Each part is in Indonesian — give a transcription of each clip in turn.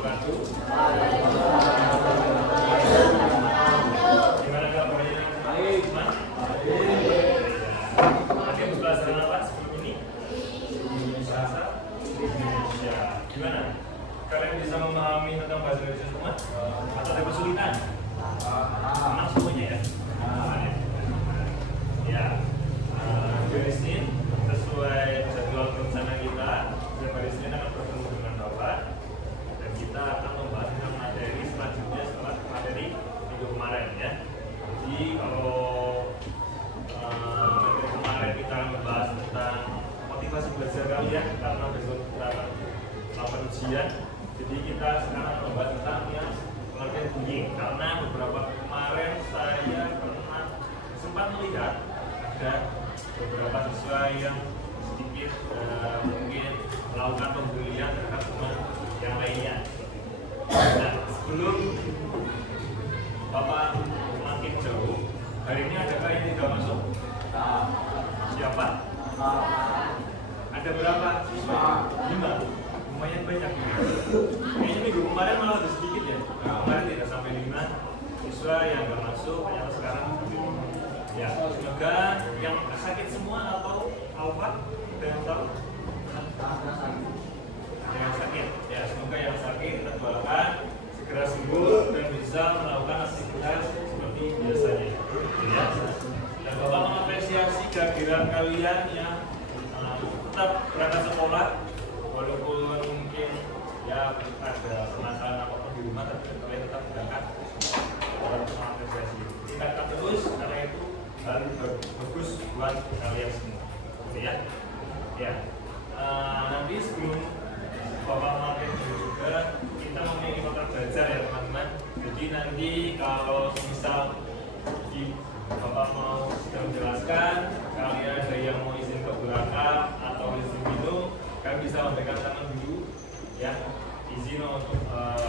wabarakatuh. Gimana kabarnya? Baik. Nanti pelajaran apa sebelum ini? Bahasa Indonesia. Gimana? Kalian bisa memahami tentang bahasa Indonesia semua? Atau ada kesulitan? Sama semuanya ya? Ya. Hari Senin sesuai jadwal rencana kita, setiap hari Senin akan bertemu dengan Bapak dan kita akan membahas tentang materi selanjutnya setelah materi minggu kemarin ya. Jadi kalau materi kemarin kita akan membahas tentang motivasi belajar kalian karena besok kita akan melakukan ujian. Jadi kita sekarang membahas tentang yang pengertian bullying karena beberapa kemarin saya pernah sempat melihat ada beberapa siswa yang sedikit mungkin melakukan pembulian terhadap teman yang lainnya. Nah, sebelum Bapak makin jauh, hari ini adakah yang tidak masuk? Siapa? Ada berapa siswa? 5. Lumayan banyak. Kayaknya minggu kemarin malah lebih sedikit ya. Kemarin tidak sampai 5 siswa yang nggak masuk, ternyata sekarang ya, semoga yang sakit semua atau apa? Ada yang tahu? Yang sakit, ya semoga yang sakit kita doakan segera sembuh dan bisa melakukan aktivitas seperti biasanya. Ya. Dan Bapak mengapresiasi kehadiran kalian yang tetap berangkat sekolah walaupun mungkin ya ada permasalahan apapun di rumah, tapi kalian tetap berangkat. Bapak mengapresiasi. Tingkatkan terus karena itu hal bagus buat kalian semua, ya. Ya. Nanti sebelum Bapak makin juga kita memiliki motor belajar ya teman-teman. Jadi nanti kalau misal Bapak mau sedang menjelaskan, kalian ada yang mau izin ke belakang atau izin minum, kalian bisa memberikan tangan dulu, ya. Izin untuk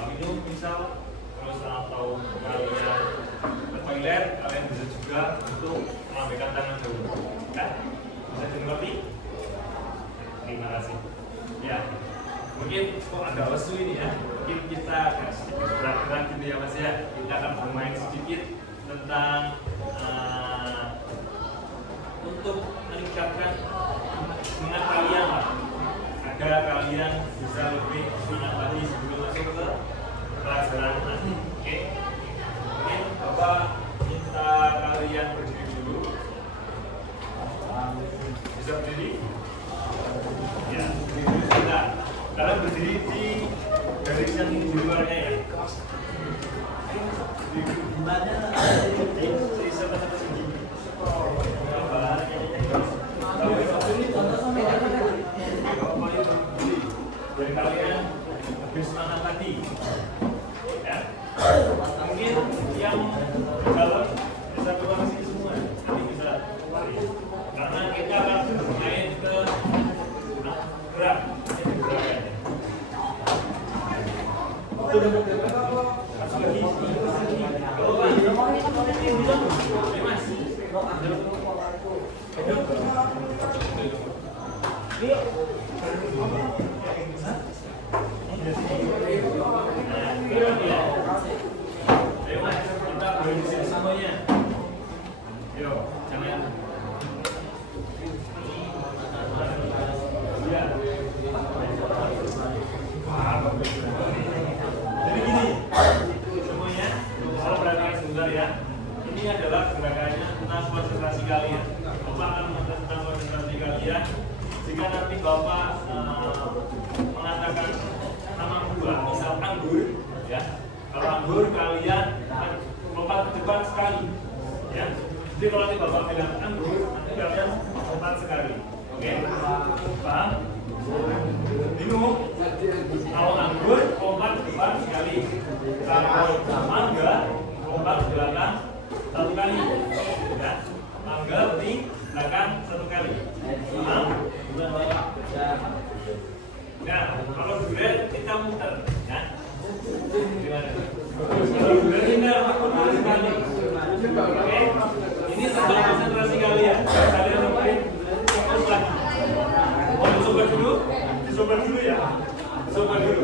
minum misal, terus atau kalian ke toilet, kalian bisa juga untuk mengambilkan tangan dulu, ya. Bisa dimengerti? Terima kasih. Ya, mungkin kok agak lesu ini ya. Mungkin kita agak sedikit gerak-gerak gitu ya Mas ya. Kita akan bermain sedikit tentang untuk meningkatkan semangat kalian lah, agar kalian bisa lebih semangat lagi sebelum masuk ke pelajaran nanti. Oke? Mungkin Bapak minta kalian berdiri dulu. Bisa berdiri? Ya, bisa. Kalian berdiri di garis yang di luarnya ya. Di mana? Di sana sini. Dari kalian lebih semangat tadi, ya. Mungkin yang dalam bisa keluar sini semua, nanti bisa karena kita akan bermain ke gerak. Kita berdiri semuanya. Yo, jangan. Ya. Jadi gini, semuanya, kalau perhatikan sebentar ya. Ini adalah gerakannya tentang konsentrasi kalian. Bapak akan mengatur tentang konsentrasi kalian. Jika nanti Bapak mengatakan nama buah, misal anggur, ya. Kalau anggur kalian lompat ke depan sekali, ya. Jadi kalau nanti Bapak bilang anggur, nanti kalian lompat sekali. Oke? Paham? Minum. Kalau anggur, lompat ke depan sekali. Kalau mangga, lompat ke belakang satu kali, ya. Mangga di belakang satu kali. Paham? Nah, kalau durian kita muter, ya. Gimana? Kalau durian kita muter sekali. Oke? Ini tentang konsentrasi kalian. Kalian fokus lagi. Mau coba dulu? Dicoba dulu ya. Coba dulu.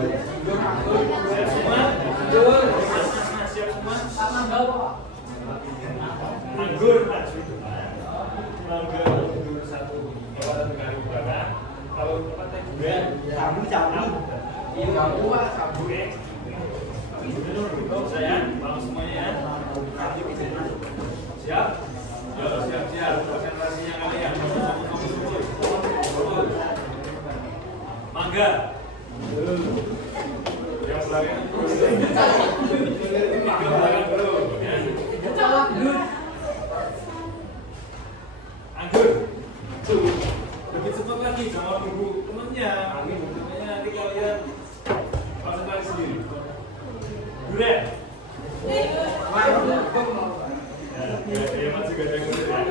Siap semua? Siap semua? Anggur satu kawan kali belakang. Kalau tempatnya sayang, bangun semuanya ya. Siap? Siap. Konsentrasinya kalian. Mangga. Yang belakang. Yang belakang dulu. Anggur. Lebih cepat lagi sama buku temennya. Temennya nanti kalian konsentrasi sendiri. Durian. Ya, masih gak ada durian.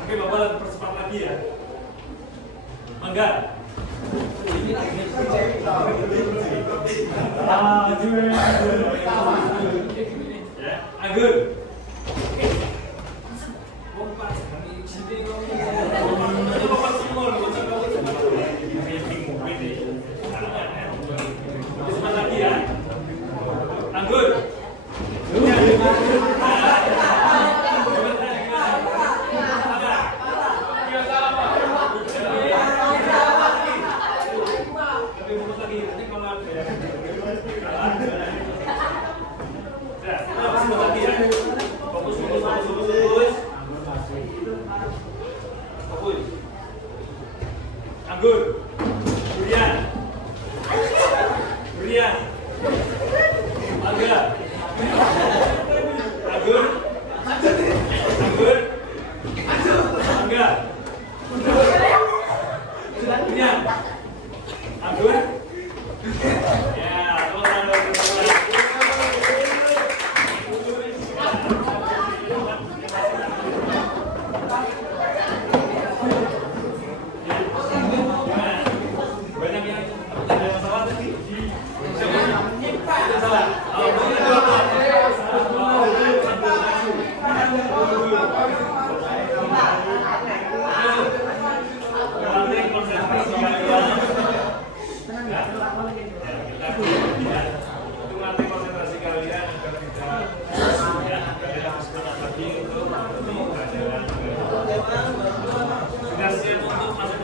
Oke, Bapak percepat lagi ya. Mangga. Ya, anggur. Sebentar lagi ya. Anggur. Anggur, durian, mangga, anggur, mangga, durian, anggur,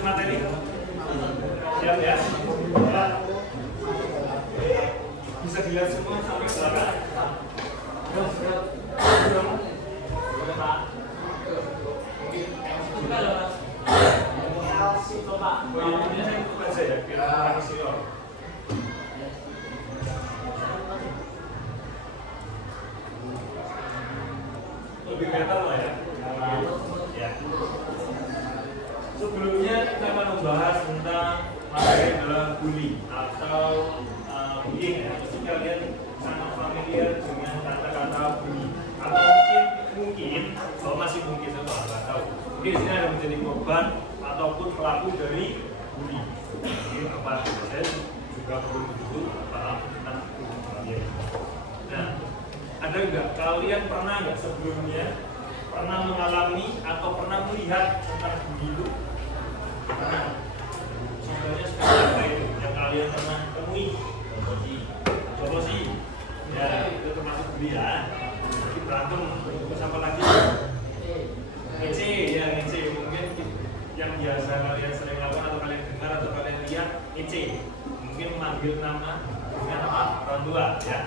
ya, siap ya. Bisa dilihat semua sampai belakang. Ini saya bukan saya, biar silor. Lebih kelihatan lah ya. Ya. Sebelumnya kita akan membahas tentang materi adalah bullying atau bullying ya. Mesti kalian sangat familiar dengan kata-kata bullying. Atau mungkin kalau masih mungkin saya nggak tahu. Mungkin di sini ada menjadi korban ataupun pelaku dari bullying. Ini apa? Saya juga perlu dulu paham tentang bullying. Nah, ada nggak kalian pernah nggak sebelumnya pernah mengalami atau pernah melihat tentang bullying itu? Pernah? Contohnya seperti apa itu yang kalian pernah temui? Contoh sih, ya itu termasuk bullying ya. Jadi berantem, terus apa lagi? Ngece, ya ngece. Mungkin yang biasa kalian sering lakukan atau kalian dengar atau kalian lihat ngece. Mungkin memanggil nama dengan nama orang tua, ya.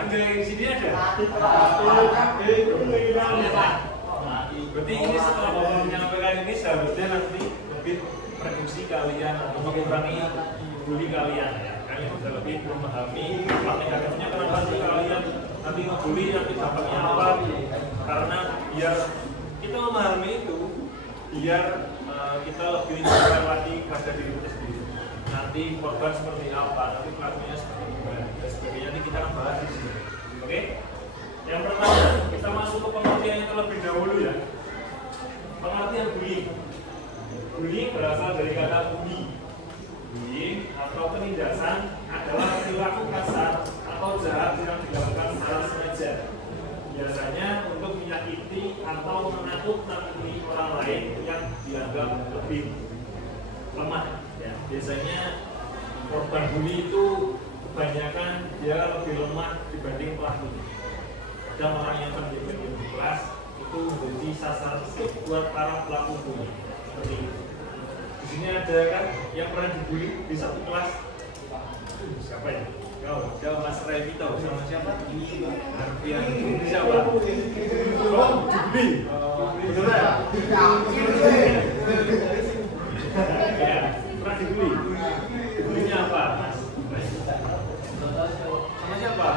Ada di sini ada. Berarti ini setelah Bapak menyampaikan ini seharusnya nanti lebih reduksi kalian atau mengurangi bully kalian ya. Kalian bisa lebih memahami dampak negatifnya kenapa sih kalian nanti ngebully, nanti dampaknya apa. Karena biar kita memahami itu, biar kita lebih melewati pada diri kita sendiri. Nanti korban seperti apa, nanti pelakunya seperti gimana dan sebagainya. Nanti kita akan bahas di sini. Oke? Yang pertama, kita masuk ke pengertian yang terlebih dahulu ya. Pengertian bullying. Bullying berasal dari kata bully. Bullying atau penindasan adalah perilaku kasar atau jahat yang dilakukan secara sengaja. Biasanya untuk menyakiti atau menakut-nakuti orang lain yang dianggap lebih. lemah. Ya, biasanya korban bully itu kebanyakan dia lebih lemah dibanding pelakunya. Ada orang yang terlibat di kelas itu menjadi sasaran buat para pelaku bully. Seperti itu. Di sini ada kan yang pernah dibully di satu kelas. Siapa ya? Kau Mas Revito sama siapa? Harfian. Siapa? Oh, dibully. Beneran? Ya, pernah dibully. Dibulinya apa, Mas? Sama siapa?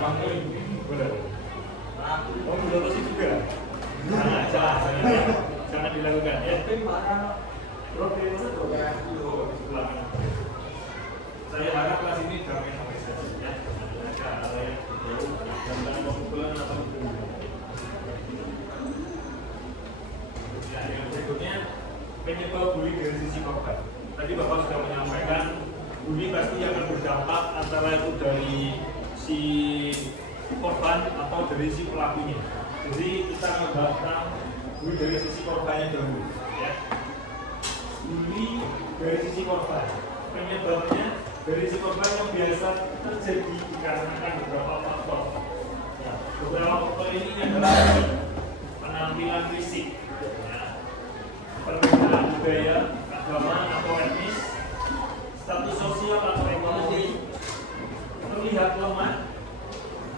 Bang Boy. Bener. Oh, Mudotosi juga. Jangan dilakukan ya. Saya harap kelas ini damai sampai saja ya. Ada hal yang jauh dan pemukulan atau ya, yang berikutnya penyebab bully dari sisi korban. Tadi Bapak sudah menyampaikan bully pasti akan berdampak antara itu dari si korban atau dari si pelakunya. Jadi kita akan bahas tentang bully dari sisi korbannya dahulu ya. Bully dari sisi korban, penyebabnya dari sisi korban yang biasa terjadi dikarenakan beberapa faktor. Ya, beberapa faktor ini adalah penampilan fisik, ya, perbedaan budaya, agama atau etnis, status sosial atau ekonomi, terlihat lemah,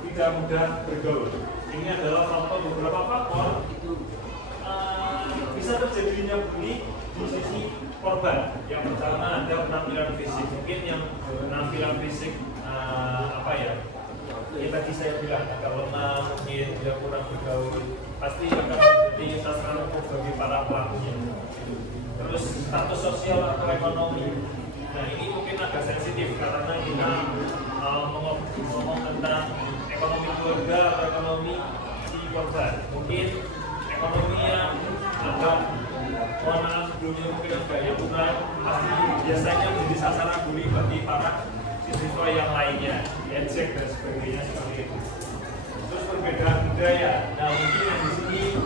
tidak mudah bergaul. Ini adalah beberapa faktor bisa terjadinya bully di sisi korban. Yang pertama ada penampilan fisik. Mungkin yang penampilan fisik apa ya? Ya tadi saya bilang agak lemah, mungkin dia kurang bergaul, pasti akan menjadi sasaran empuk bagi para pelakunya. Terus status sosial atau ekonomi. Nah ini mungkin agak sensitif karena kita ngomong tentang ekonomi keluarga atau ekonomi si korban. Mungkin ekonominya agak sebelumnya mungkin agak kurang, pasti biasanya menjadi sasaran bully bagi para siswa yang lainnya, ejek dan sebagainya seperti itu. Terus perbedaan budaya. Nah mungkin yang di sini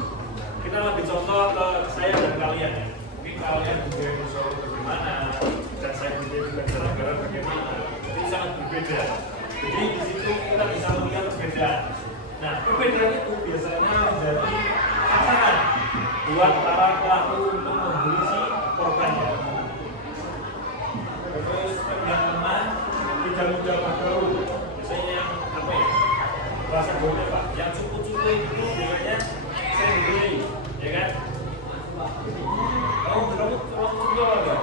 kita lebih contoh ke saya dan kalian ya. Mungkin kalian budaya Solo bagaimana dan saya budaya juga negara bagaimana. Jadi sangat berbeda. Jadi di situ kita bisa melihat perbedaan. Nah perbedaan itu biasanya menjadi sasaran buat para pelaku untuk membuli si korbannya. Terus yang lemah tidak mudah bergaul. Biasanya yang apa ya? Bahasa gaulnya Pak, yang cukup-cukup itu biasanya saya dibully, ya kan? Kamu juga enggak?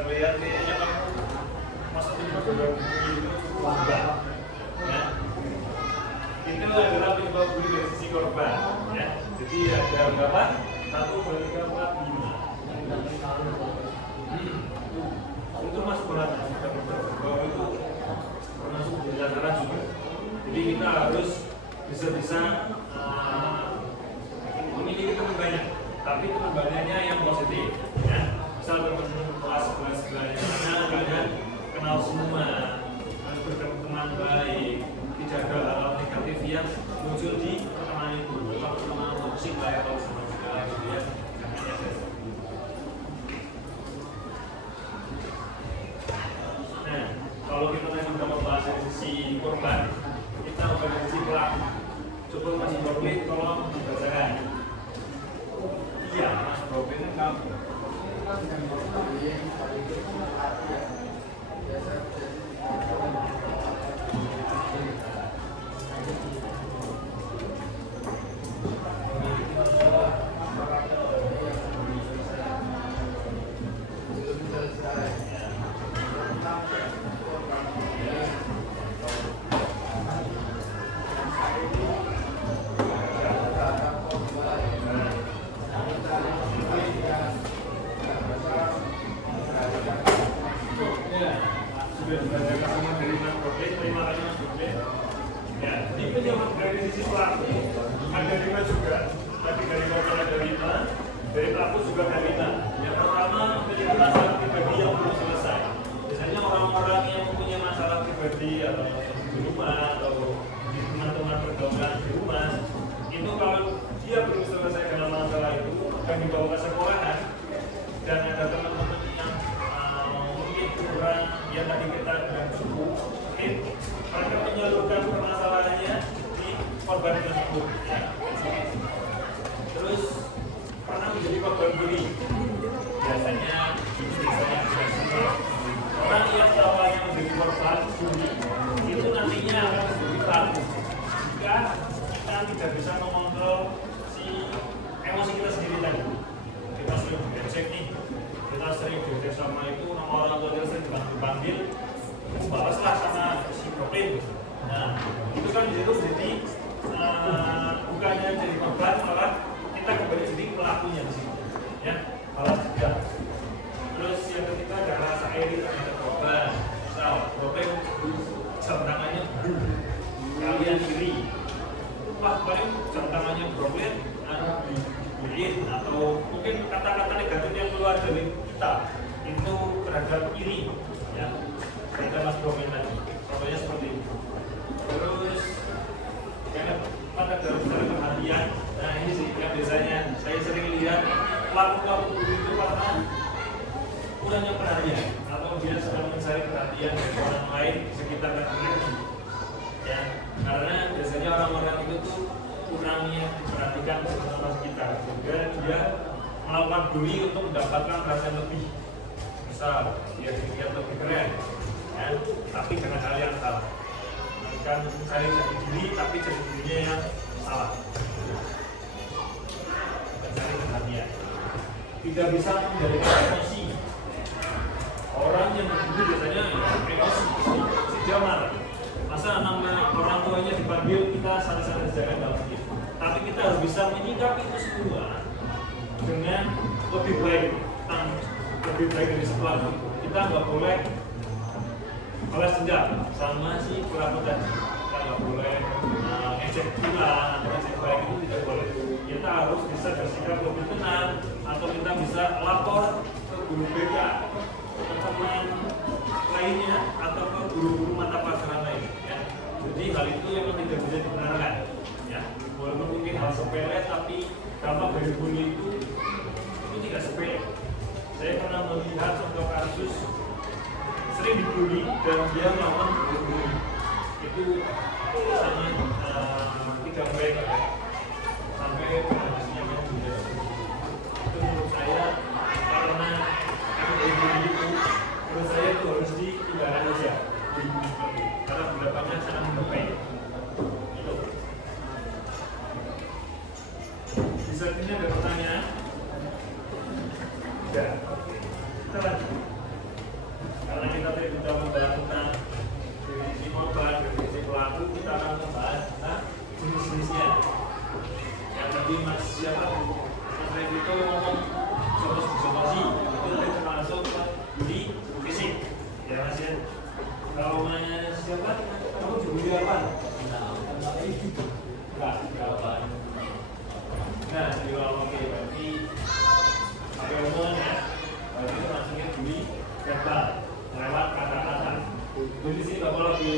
Terlihat kayaknya kamu masa tidak bergaul itu lambat. Ya. Itu adalah penyebab bully dari sisi korban, ya. Jadi ada berapa? 1, 2, 3, 4, 5. Itu masuk berat, bahwa itu termasuk menjadi sasaran juga. Jadi kita harus bisa memiliki teman banyak, tapi teman banyaknya yang positif, ya. Misal bertemu kelas sebelahnya mana kalian kenal semua, bertemu teman baik, tidak ada hal negatif yang muncul di pertemanan itu. Kalau pertemanan toksik lah ya, kalau sama segala gitu ya. Nah, kalau kita tadi sudah membahas dari sisi korban, kita membahas dari sisi pelaku. Coba Mas Bobby tolong dibacakan. Iya, Mas Bobby kan kamu. Dari pelaku juga ada 5. Yang pertama memiliki masalah pribadi yang belum selesai. Biasanya orang-orang yang mempunyai masalah pribadi atau di rumah atau di teman-teman pergaulan di rumah, itu kalau dia belum selesai dengan masalah itu akan dibawa ke sekolahan dan yang tadi kita bilang cukup, mereka menyalurkan permasalahannya di korban tersebut. Ya. Terus pernah menjadi korban bully. Biasanya orang yang awalnya menjadi korban bully itu nantinya akan menjadi pelaku jika kita tidak bisa mengontrol si emosi kita sendiri tadi. Kita sering diejek nih, kita sering diejek sama itu, nama orang tua kita sering dipanggil, balaslah sama si problem. Nah, itu kan itu jadi bukannya jadi korban, malah kita kembali jadi pelakunya di sini. Ya, balas juga. Terus yang ketiga ada rasa iri terhadap korban. Misal, problem jam tangannya kalian iri. Wah, paling jam tangannya problem dibeliin atau mungkin kata-kata negatif yang keluar dari kita itu terhadap iri. Ya, kita mas problem tadi. Contohnya seperti itu. Terus yang pada dalam perhatian. Nah ini sih yang biasanya saya sering lihat pelaku-pelaku itu karena kurangnya perhatian atau dia sedang mencari perhatian dari orang lain sekitar dia. Ya, karena biasanya orang-orang itu tuh kurangnya diperhatikan sama sekitar sehingga dia melakukan bully untuk mendapatkan perhatian lebih. Misal dia dilihat lebih keren, ya, tapi dengan hal yang salah. Bukan mencari jati diri, tapi jati dirinya yang salah. Mencari perhatian. Tidak bisa mengendalikan emosi. Orang yang berburu biasanya emosi, dia marah. Masa nama orang tuanya dipanggil, kita santai-santai saja dalam hidup. Tapi kita harus bisa menyikapi itu semua dengan lebih baik dari setelah itu. Kita nggak boleh balas dendam sama si pelaku tadi. Kita nggak boleh ngecek pulang atau ngecek baik, itu tidak boleh. Kita harus bisa bersikap lebih tenang atau kita bisa lapor ke guru BK, ke teman lainnya atau ke guru-guru mata pelajaran lain. Ya. Jadi hal itu yang tidak bisa dibenarkan. Ya. Walaupun mungkin hal sepele, tapi dampak dari bully itu tidak sepele. Saya pernah melihat contoh kasus sering dibully dan dia melakukan bully. Itu misalnya tidak baik sampai kasusnya menjadi itu menurut saya karena bully itu menurut saya itu harus ditinggalkan saja karena berdampaknya sangat berbahaya. Itu bisa ini ada pertanyaan? Tidak. Kita lanjut. Karena kita tadi sudah membahas tentang definisi korban, definisi pelaku, kita akan membahas tentang jenis-jenisnya. Yang tadi Mas siapa? Mas Rey itu ngomong sotosi, itu tadi termasuk bully fisik, ya Mas ya. Kalau Mas siapa? Kamu dibully apa? Enggak, apa? Nah, di awal oke, berarti pakai omongan ya. Berarti termasuknya bully verbal. Lewat kata-kata. Jadi sini nggak boleh di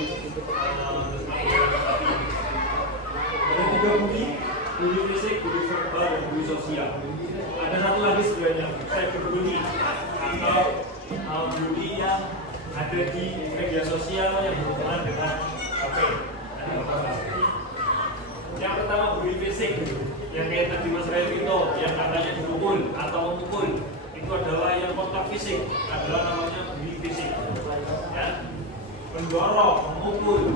ada 3 bully fisik, bully verbal, dan bully sosial. Ada satu lagi sebenarnya, cyberbully atau bully yang ada di media sosial yang berhubungan dengan HP. Yang pertama bully fisik, yang kayak tadi Mas Rey itu, yang katanya dipukul atau memukul. Itu adalah yang kontak fisik, adalah namanya bully fisik. Ya, mendorong, memukul,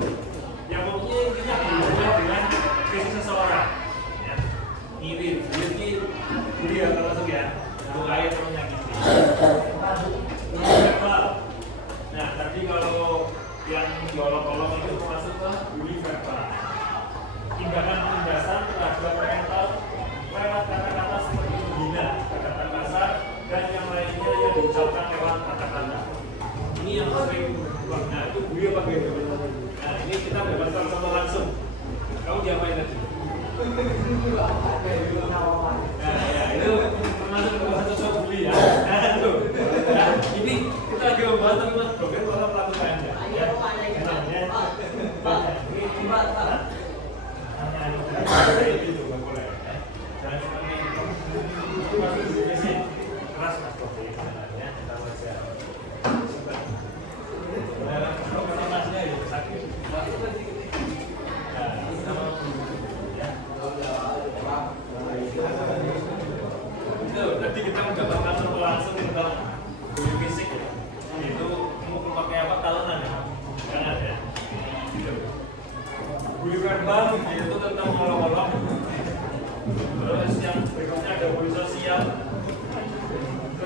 yang mempunyai intinya berhubungan dengan fisik seseorang. Ya, ngirit, bully ya termasuk ya, melukai atau menyakiti. Nah, tadi kalau yang diolok-olok itu masuk ke bully verbal. Tindakan penindasan terhadap mental lewat kata-kata seperti menghina, kata-kata kasar, dan yang lainnya yang diucapkan lewat kata-kata. Ini yang sering berubah. Nah, itu bully apa gitu? Nah, ini kita bebaskan contoh langsung. Kamu diapain tadi? Nah, ya, itu termasuk salah satu bully ya. Nah, itu. Nah, ini kita lagi membahas tapi Mas Bro, kalau melakukan ya. Ya. Itu nggak boleh. Jangan seperti itu. Itu masuk di sini. Keras Mas Bro. Ya, kita baca.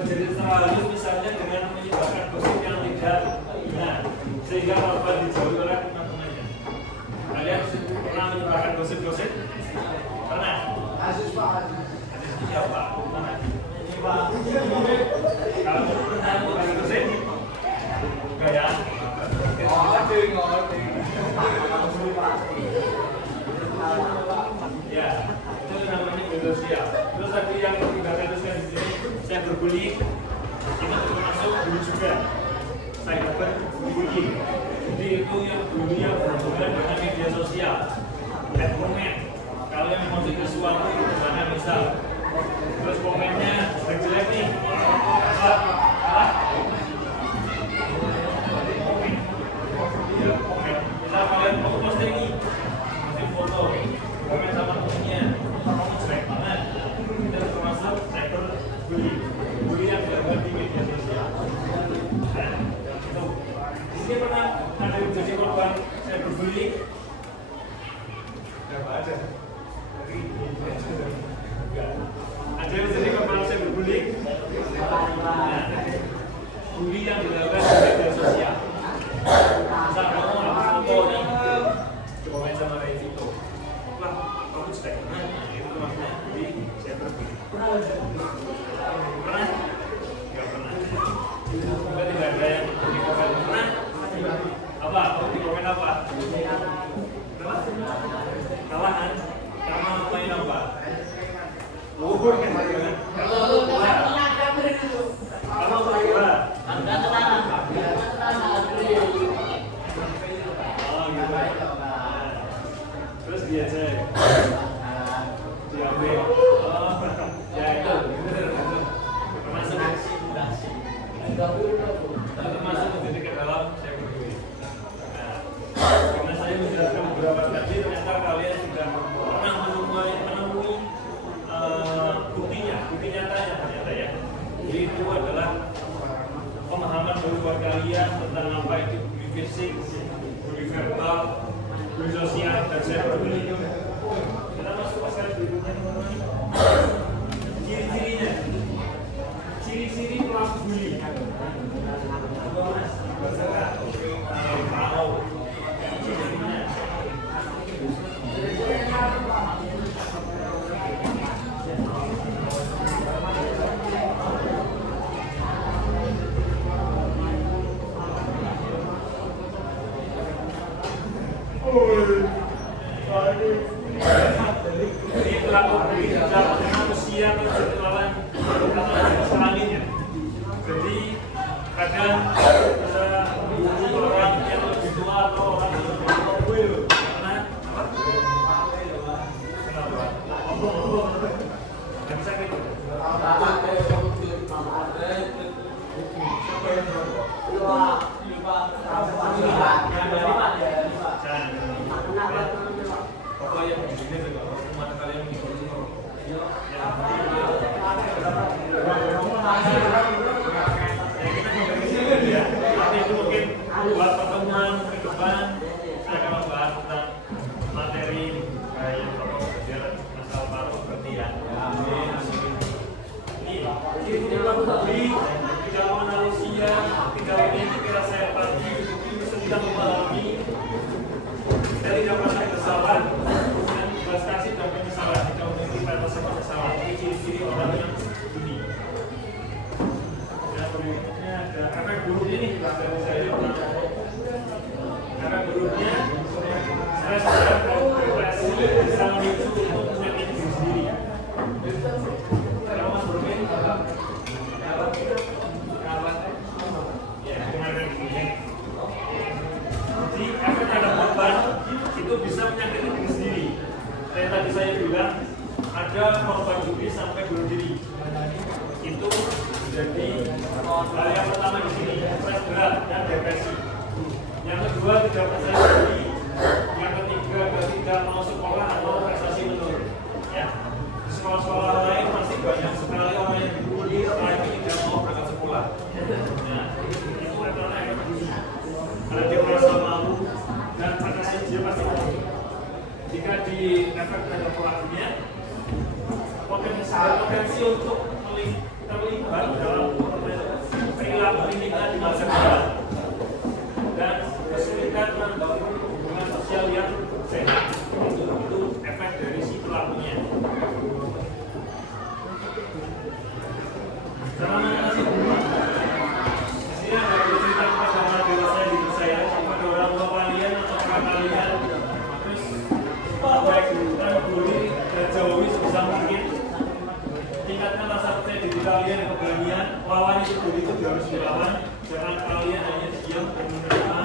menjadi terhalus misalnya dengan menyebarkan gosip yang tidak benar sehingga korban dijauhi oleh teman-temannya. Kalian pernah menyebarkan gosip-gosip? Pernah? Aziz siapa? Pernah? Kalau pernah menyebarkan gosip? Enggak ya? Ya, itu namanya media sosial. Terus tadi yang kita tuliskan di sini, saya berbullying, itu termasuk dulu juga. Saya dapat bullying. Jadi itu yang dulu yang berhubungan dengan media sosial. Dan komen, kalau yang mau sesuatu gimana misal, terus komennya jelek nih, apa? Misal kalian mau posting nih, posting foto, komen sama temennya, kamu jelek banget. Itu termasuk cyberbullying, bullying yang dilakukan di media sosial. Di sini pernah ada yang menjadi korban cyberbullying? Enggak ada. Ada yang menjadi korban cyberbullying? Bully yang dilakukan di media sosial. Misal kamu habis foto nih, komen sama Revito, wah kamu jelek banget, itu maksudnya bully cyberbullying. Pernah? Nggak pernah. Juga tidak ada yang di komen. Pernah? Apa? Kamu di komen apa? Kawahan? Kamu main apa? Luhur kan? Kamu bola? Kamu bola? Oh gitu. Terus dia cek, diambil. Oh, ya itu, termasuk menjadi ke dalam cyberbullying. Nah, karena saya menjelaskan beberapa tadi, ternyata kalian sudah pernah menemui bukti nyatanya ternyata ya. Jadi itu adalah pemahaman baru buat kalian tentang apa itu bullying fisik, bullying verbal, bullying sosial, dan cyberbullying. Kita masuk ke slide berikutnya teman-teman. Ciri-cirinya, ciri-ciri pelaku bullying. Coba mas, bacakan. Mau ciri-cirinya. Jadi pelaku bullying adalah manusia berlawan selanginya. Jadi kadang ada orang yang lebih tua atau orang yang lebih tua. Karena apa? Kenapa? Gak bisa gitu. Pokoknya yang begini juga teman kalian mengikuti ya, nanti itu mungkin buat pertemuan ke depan saya akan membahas tentang materi yang belajar masalah baru seperti ya. Ini ciri-ciri pelaku bullying tidak mengenal usia, tidak memiliki rasa empati, sedang memahami, dan tidak merasa bersalah, dan belas kasih dan penyesalan, tidak memiliki rasa penyesalan. Ini ciri-ciri orang yang bully. Dan berikutnya ada efek buruknya nih, dari saya efek buruknya stres dan depresi bisa memicu untuk menyakiti diri sendiri. Kalau mas buruknya jadi efek terhadap korban itu bisa menyakiti diri sendiri. Kayak tadi saya bilang ada korban bully sampai bunuh diri. Itu jadi hal yang pertama di sini stres berat dan depresi. Yang kedua tidak percaya diri. Yang ketiga tidak mau sekolah atau prestasi menurun. Ya, di sekolah-sekolah lain masih banyak sekali orang yang dibully setelah itu tidak mau berangkat sekolah. Nah, itu adalah efek bully. Karena dia merasa malu dan pada saat dia pasti malu. Jika di efek terhadap pelakunya, potensi untuk terlibat dalam kalian keberanian, lawan itu harus dilawan. Jangan kalian hanya diam dan menerima.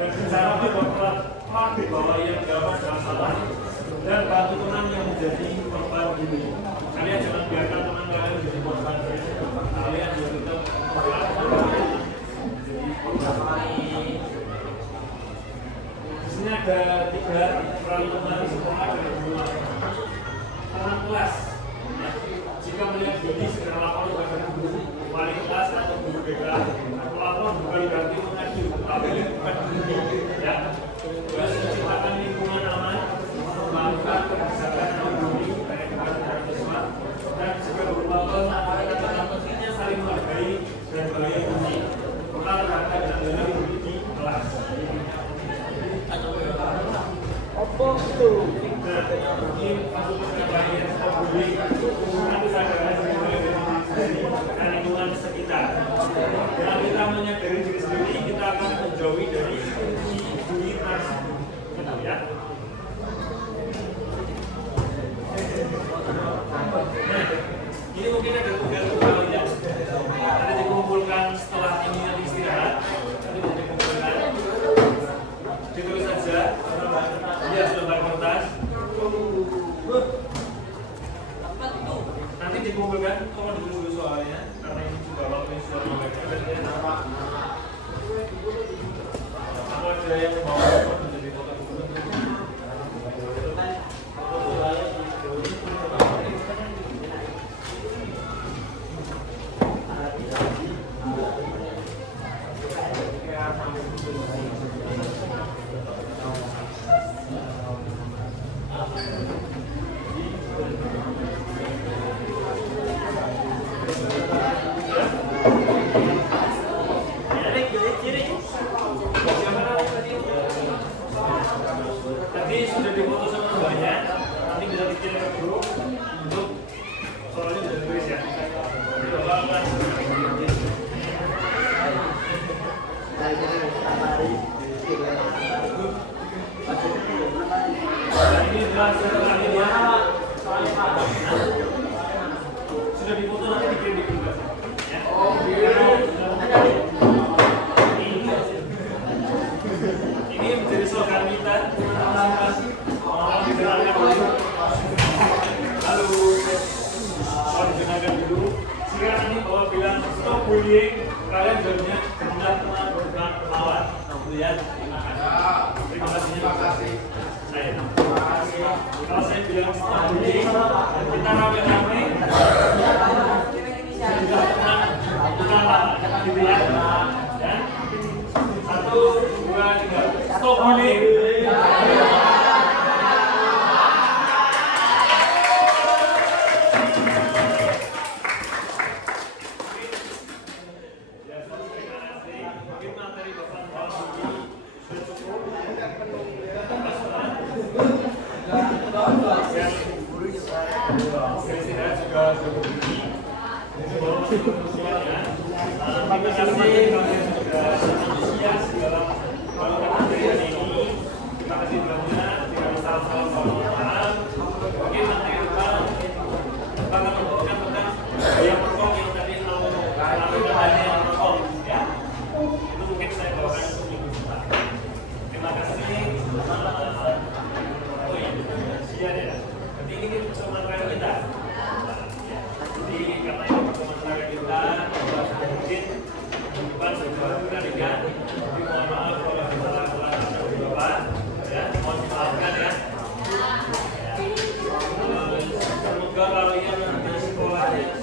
Dan bicara berperan bahwa yang dapat jangan salah. Dan bantu teman yang menjadi korban ini. Kalian jangan biarkan teman kalian menjadi korban. Kalian juga tetap di sini ada 3 perlindungan di sekolah dan guru. Teman kelas, jika melihat Dodi segera lapor kepada guru, wali kelas atau guru BK. Lapor bukan berarti mengadu, tapi bukan guru. Ya, menciptakan lingkungan aman, melakukan kebijakan lindungi baik kepada mahasiswa dan juga berupa kata pentingnya saling menghargai dan bahaya bunyi. Bukan terhadap dan di kelas. Apa itu? Ini masuk ke bagian bullying. Nanti sadar dan lingkungan sekitar. Dengan kita menyadari diri sendiri, kita akan menjauhi dari bullying tersebut. Ya. Nah, ini mungkin ada tugas kalian. Nanti dikumpulkan setelah ini nanti istirahat. Nanti dikumpulkan. Ditulis saja. Ya, selembar kertas. Nanti dikumpulkan. Tolong ditulis dulu soalnya, karena ini juga waktunya sudah mulai. Kalau ada yang mau menjadi foto dulu. Tadi sudah difoto sama mbaknya, nanti bisa dikirim ke grup untuk soalnya sudah ditulis ya. Jadi bapak akan ini adalah terakhir ya. Sudah difoto nanti dikirim di grup ya. Ini menjadi slogan kita. Lalu kalau didengarkan dulu, jika nanti bapak bilang stop bullying, kalian jawabnya benar teman bukan lawan. Lihat, terima kasih. Saya. Kalau saya bilang stop bullying, kita rame-rame. Juga teman bukan lawan. Gitu ya. Dan 1, 2, 3, stop bullying. Semoga kalian nanti sekolahnya